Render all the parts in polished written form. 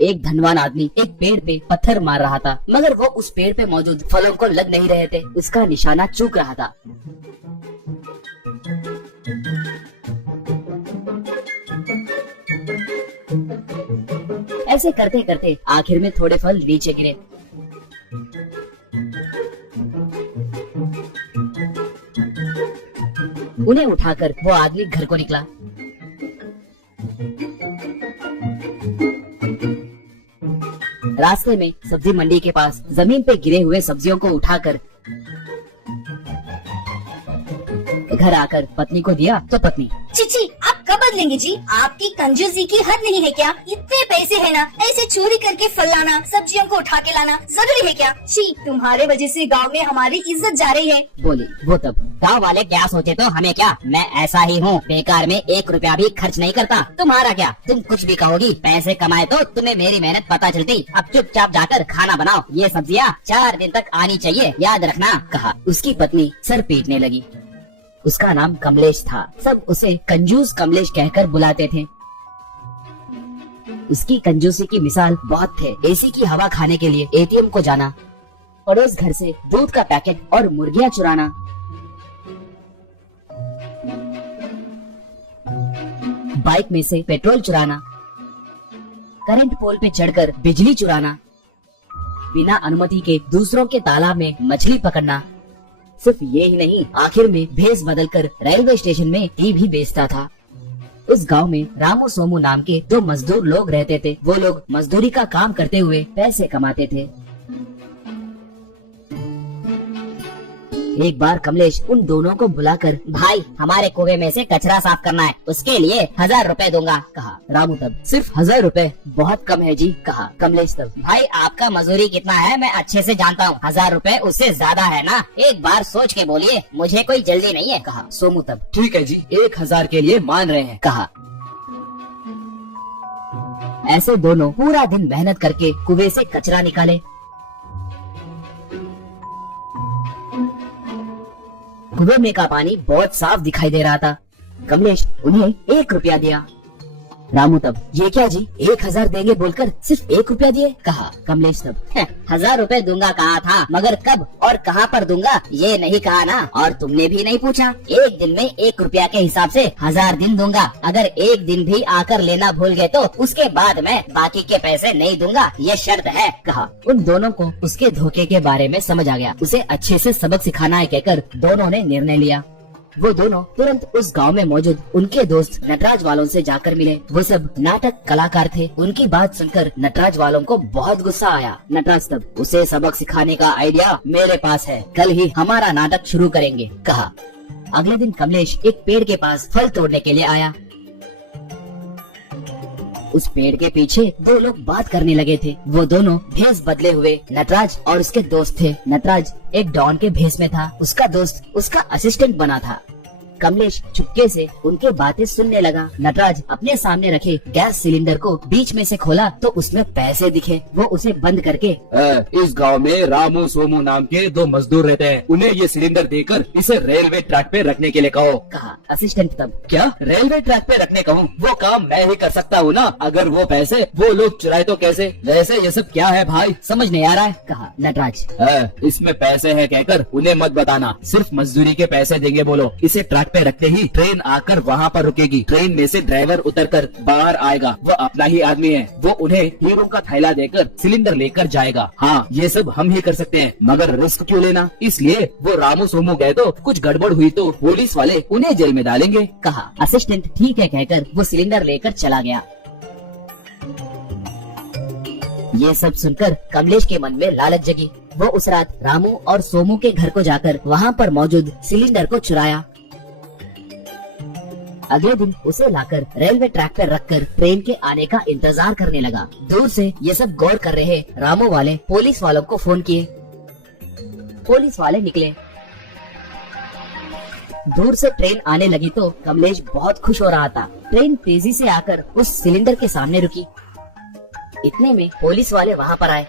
एक धनवान आदमी एक पेड़ पे पत्थर मार रहा था, मगर वो उस पेड़ पे मौजूद फलों को लग नहीं रहे थे। उसका निशाना चूक रहा था। ऐसे करते करते आखिर में थोड़े फल नीचे गिरे। उन्हें उठाकर वो आदमी घर को निकला। रास्ते में सब्जी मंडी के पास जमीन पे गिरे हुए सब्जियों को उठाकर घर आकर पत्नी को दिया तो पत्नी, चिची आप कब बदलेंगे जी? आपकी कंजूसी की हद नहीं है क्या? इतने पैसे है ना, ऐसे चोरी करके फल लाना, सब्जियों को उठा के लाना जरूरी है क्या? छी, तुम्हारे वजह से गांव में हमारी इज्जत जा रही है। बोली वो तब। गाँव वाले क्या सोचे तो हमें क्या, मैं ऐसा ही हूँ, बेकार में 1 रुपया भी खर्च नहीं करता। तुम्हारा क्या, तुम कुछ भी कहोगी, पैसे कमाए तो तुम्हें मेरी मेहनत पता चलती। अब चुपचाप जाकर खाना बनाओ, ये सब्जियाँ 4 दिन तक आनी चाहिए, याद रखना, कहा। उसकी पत्नी सर पीटने लगी। उसका नाम कमलेश था। सब उसे कंजूस कमलेश कहकर बुलाते थे। उसकी कंजूसी की मिसाल बहुत थे। एसी की हवा खाने के लिए एटीएम को जाना, पड़ोस घर से दूध का पैकेट और मुर्गियां चुराना, बाइक में से पेट्रोल चुराना, करंट पोल पे चढ़कर बिजली चुराना, बिना अनुमति के दूसरों के तालाब में मछली पकड़ना। सिर्फ ये ही नहीं, आखिर में भेष बदलकर रेलवे स्टेशन में टी भी बेचता था। उस गांव में रामू सोमू नाम के 2 मजदूर लोग रहते थे। वो लोग मजदूरी का काम करते हुए पैसे कमाते थे। एक बार कमलेश उन दोनों को बुलाकर, भाई हमारे कुएं में से कचरा साफ करना है, उसके लिए 1000 रुपए दूंगा, कहा। रामू तब, सिर्फ 1000 रुपए बहुत कम है जी, कहा। कमलेश तब, भाई आपका मजदूरी कितना है मैं अच्छे से जानता हूँ, 1000 रुपए उससे ज्यादा है ना, एक बार सोच के बोलिए, मुझे कोई जल्दी नहीं है, कहा। सोमू तब, ठीक है जी, 1000 के लिए मान रहे हैं, कहा। ऐसे दोनों पूरा दिन मेहनत करके कुएं से कचरा निकाले। कुएं में का पानी बहुत साफ दिखाई दे रहा था। कमलेश उन्हें 1 रुपया दिया। रामू तब, ये क्या जी, 1000 देंगे बोलकर सिर्फ 1 रुपया दिए, कहा। कमलेश तब, 1000 रुपए दूंगा कहा था, मगर कब और कहाँ पर दूंगा ये नहीं कहा ना, और तुमने भी नहीं पूछा। 1 दिन में 1 रुपया के हिसाब से 1000 दिन दूंगा। अगर 1 दिन भी आकर लेना भूल गए तो उसके बाद मैं बाकी के पैसे नहीं दूंगा, ये शर्त है, कहा। उन दोनों को उसके धोखे के बारे में समझ आ गया। उसे अच्छे से सबक सिखाना है कहकर दोनों ने निर्णय लिया। वो दोनों तुरंत उस गांव में मौजूद उनके दोस्त नटराज वालों से जाकर मिले। वो सब नाटक कलाकार थे। उनकी बात सुनकर नटराज वालों को बहुत गुस्सा आया। नटराज तब, उसे सबक सिखाने का आइडिया मेरे पास है, कल ही हमारा नाटक शुरू करेंगे, कहा। अगले दिन कमलेश एक पेड़ के पास फल तोड़ने के लिए आया। उस पेड़ के पीछे 2 लोग बात करने लगे थे। वो दोनों भेष बदले हुए नटराज और उसके दोस्त थे। नटराज एक डॉन के भेष में था, उसका दोस्त उसका असिस्टेंट बना था। कमलेश चुपके से उनके बातें सुनने लगा। नटराज अपने सामने रखे गैस सिलेंडर को बीच में से खोला तो उसमें पैसे दिखे। वो उसे बंद करके, इस गांव में रामू सोमू नाम के 2 मजदूर रहते हैं, उन्हें ये सिलेंडर देकर इसे रेलवे ट्रैक पे रखने के लिए कहो, कहा। असिस्टेंट तब, क्या रेलवे ट्रैक पे रखने कहूँ? वो काम मैं ही कर सकता हूँ ना, अगर वो पैसे वो लोग चुराए तो कैसे? वैसे ये सब क्या है भाई, समझ नहीं आ रहा है, कहा। नटराज, इसमें पैसे है कहकर उन्हें मत बताना, सिर्फ मजदूरी के पैसे देंगे बोलो। इसे ट्रैक पे रखते ही ट्रेन आकर वहाँ पर रुकेगी। ट्रेन में से ड्राइवर उतरकर बाहर आएगा, वो अपना ही आदमी है। वो उन्हें हीरो का थैला देकर सिलेंडर लेकर जाएगा। हाँ, ये सब हम ही कर सकते हैं, मगर रिस्क क्यों लेना? इसलिए वो रामू सोमू गए तो कुछ गड़बड़ हुई तो पुलिस वाले उन्हें जेल में डालेंगे, कहा। असिस्टेंट ठीक है कहकर वो सिलेंडर लेकर चला गया। ये सब सुनकर कमलेश के मन में लालच जगी। वो उस रात रामू और सोमू के घर को जाकर वहाँ पर मौजूद सिलेंडर को चुराया। अगले दिन उसे लाकर रेलवे ट्रैक पर रखकर ट्रेन के आने का इंतजार करने लगा। दूर से ये सब गौर कर रहे रामू वाले पुलिस वालों को फोन किए। पुलिस वाले निकले। दूर से ट्रेन आने लगी तो कमलेश बहुत खुश हो रहा था। ट्रेन तेजी से आकर उस सिलेंडर के सामने रुकी। इतने में पुलिस वाले वहाँ पर आए।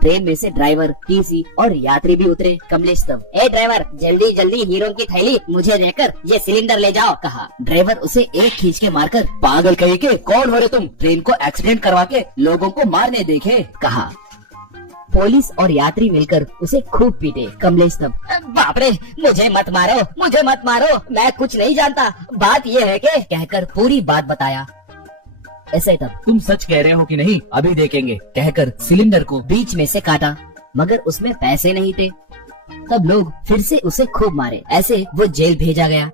ट्रेन में से ड्राइवर, टीसी और यात्री भी उतरे। कमलेश तब, ए ड्राइवर, जल्दी जल्दी हीरो की थैली मुझे देकर ये सिलेंडर ले जाओ, कहा। ड्राइवर उसे एक खींच के मारकर, पागल कहीं के, कौन हो रहे तुम? ट्रेन को एक्सीडेंट करवा के लोगों को मारने देखे, कहा। पुलिस और यात्री मिलकर उसे खूब पीटे। कमलेश तब, बाप रे, मुझे मत मारो, मुझे मत मारो, मैं कुछ नहीं जानता, बात ये है कि, कहकर पूरी बात बताया। ऐसे तब, तुम सच कह रहे हो कि नहीं, अभी देखेंगे, कहकर सिलेंडर को बीच में से काटा, मगर उसमें पैसे नहीं थे। तब लोग फिर से उसे खूब मारे। ऐसे वो जेल भेजा गया।